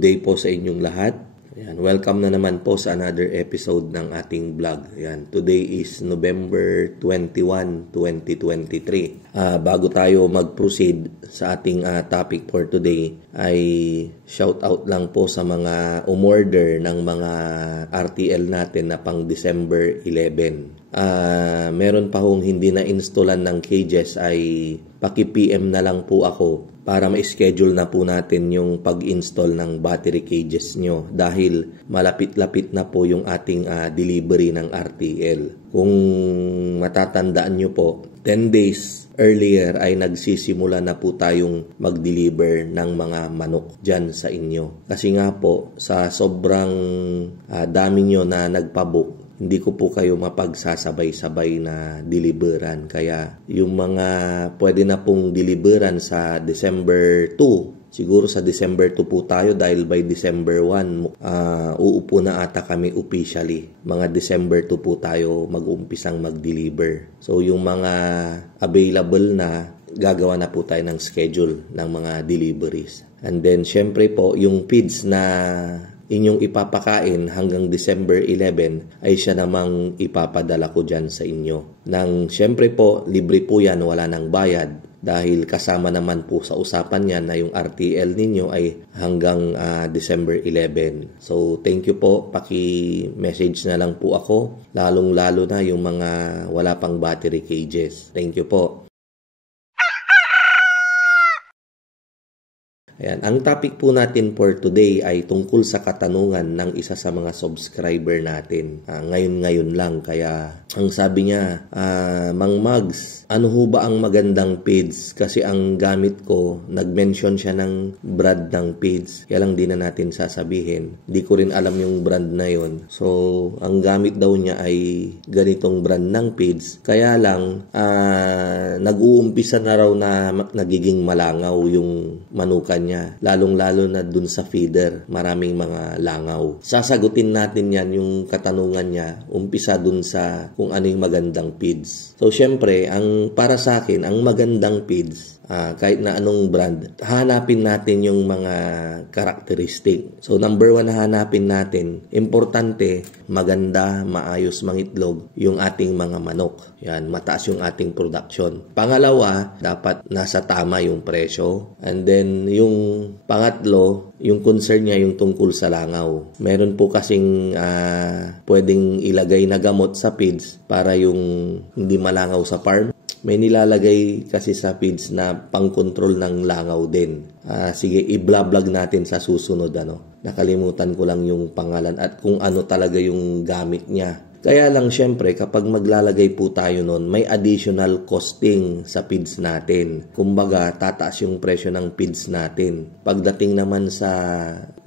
Good day po sa inyong lahat. Ayan, welcome na naman po sa another episode ng ating vlog. Ayan, today is November 21, 2023. Bago tayo mag-proceed sa ating topic for today, ay shout out lang po sa mga umorder ng mga RTL natin na pang December 11. Meron pa hong hindi na-installan ng cages, ay paki-PM na lang po ako para ma-schedule na po natin yung pag-install ng battery cages nyo dahil malapit-lapit na po yung ating delivery ng RTL. Kung matatandaan nyo po, 10 days earlier ay nagsisimula na po tayong mag-deliver ng mga manok dyan sa inyo. Kasi nga po, sa sobrang dami nyo na nagpabook, hindi ko po kayo mapagsasabay-sabay na deliveran. Kaya yung mga pwede na pong deliveran sa December 2, siguro sa December 2 po tayo dahil by December 1, uupo na ata kami officially. Mga December 2 po tayo mag-umpisang mag-deliver. So yung mga available na, gagawa na po tayo ng schedule ng mga deliveries. And then syempre po, yung feeds na inyong ipapakain hanggang December 11 ay siya namang ipapadala ko dyan sa inyo. Nang syempre po, libre po yan, wala nang bayad. Dahil kasama naman po sa usapan yan na yung RTL ninyo ay hanggang December 11. So thank you po, paki-message na lang po ako. Lalong-lalo na yung mga wala pang battery cages. Thank you po. Ayan, ang topic po natin for today ay tungkol sa katanungan ng isa sa mga subscriber natin. Ngayon lang, kaya ang sabi niya, Mang Mags, ano ho ba ang magandang page? Kasi ang gamit ko, nag-mention siya ng brand ng page. Kaya lang di na natin sasabihin. Di ko rin alam yung brand na yon. So, ang gamit daw niya ay ganitong brand ng page. Kaya lang, nag-uumpisa na raw na nagiging malangaw yung manukan niya. Lalong-lalo na dun sa feeder, maraming mga langaw. Sasagutin natin yan, yung katanungan niya, umpisa dun sa kung ano yung magandang feeds. So, syempre, para sa akin, ang magandang feeds, kahit na anong brand, hanapin natin yung mga karakteristik. So, number 1 na hanapin natin, importante, maganda, maayos mangitlog yung ating mga manok. Yan, mataas yung ating production. Pangalawa, dapat nasa tama yung presyo. And then, yung pangatlo, yung concern niya yung tungkol sa langaw. Meron po kasing pwedeng ilagay na gamot sa feeds para yung hindi malangaw sa farm. May nilalagay kasi sa feeds na pang-control ng langaw din. Sige, i-vlog natin sa susunod. Nakalimutan ko lang yung pangalan at kung ano talaga yung gamit niya. Kaya lang syempre kapag maglalagay po tayo nun, may additional costing sa feeds natin. Kumbaga, tataas yung presyo ng feeds natin. Pagdating naman sa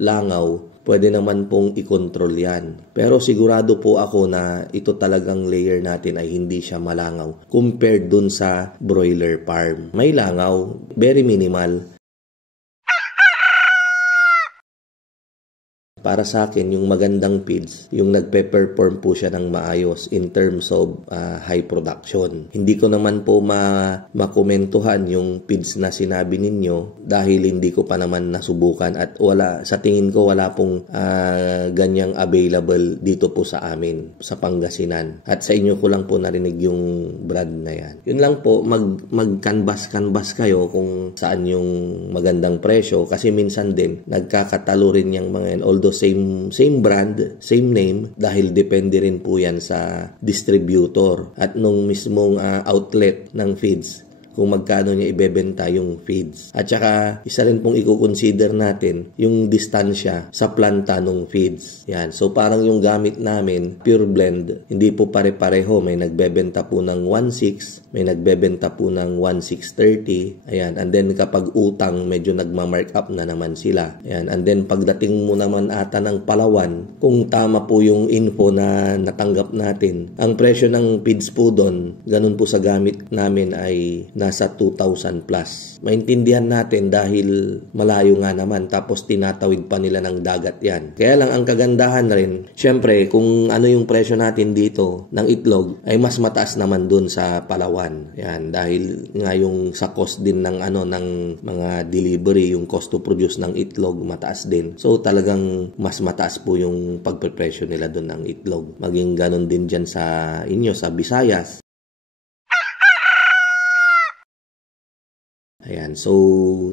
langaw, pwede naman pong i-control yan. Pero sigurado po ako na ito talagang layer natin ay hindi siya malangaw compared dun sa broiler farm. May langaw, very minimal. Para sa akin, yung magandang feeds, yung nagpe-perform po siya ng maayos in terms of high production. Hindi ko naman po makomentuhan yung feeds na sinabi ninyo dahil hindi ko pa naman nasubukan at sa tingin ko wala pong ganyang available dito po sa amin, sa Pangasinan. At sa inyo ko lang po narinig yung brand na yan. Yun lang po, mag-canvas kayo kung saan yung magandang presyo kasi minsan din nagkakatalo rin yung mga yan. Although same brand, same name, dahil depende rin po yan sa distributor at nung mismong outlet ng feeds kung magkano niya ibebenta yung feeds. At saka, isa rin pong i-consider natin yung distansya sa planta ng feeds. Yan. So, parang yung gamit namin, pure blend, hindi po pare-pareho. May nagbebenta po ng 1.6, may nagbebenta po ng 1.630. Ayan. And then, kapag utang, medyo nagma-markup na naman sila. Ayan. And then, pagdating mo naman ata ng Palawan, kung tama po yung info na natanggap natin, ang presyo ng feeds po doon, ganun po sa gamit namin ay nasa 2,000 plus. Maintindihan natin dahil malayo nga naman tapos tinatawid pa nila ng dagat yan. Kaya lang ang kagandahan rin, syempre kung ano yung presyo natin dito ng itlog ay mas mataas naman dun sa Palawan. Yan, dahil nga yung sa cost din ng ng mga delivery, yung cost to produce ng itlog mataas din. So talagang mas mataas po yung pagprepresyo nila dun ng itlog. Maging ganon din dyan sa inyo sa Visayas. Ayan, so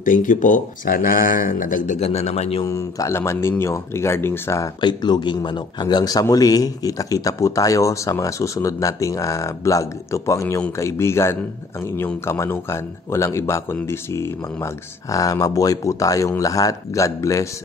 thank you po. Sana nadagdagan na naman yung kaalaman ninyo regarding sa itloging manok. Hanggang sa muli, kita-kita po tayo sa mga susunod nating vlog. Ito po ang inyong kaibigan, ang inyong kamanukan. Walang iba kundi si Mang Mags. Mabuhay po tayong lahat. God bless.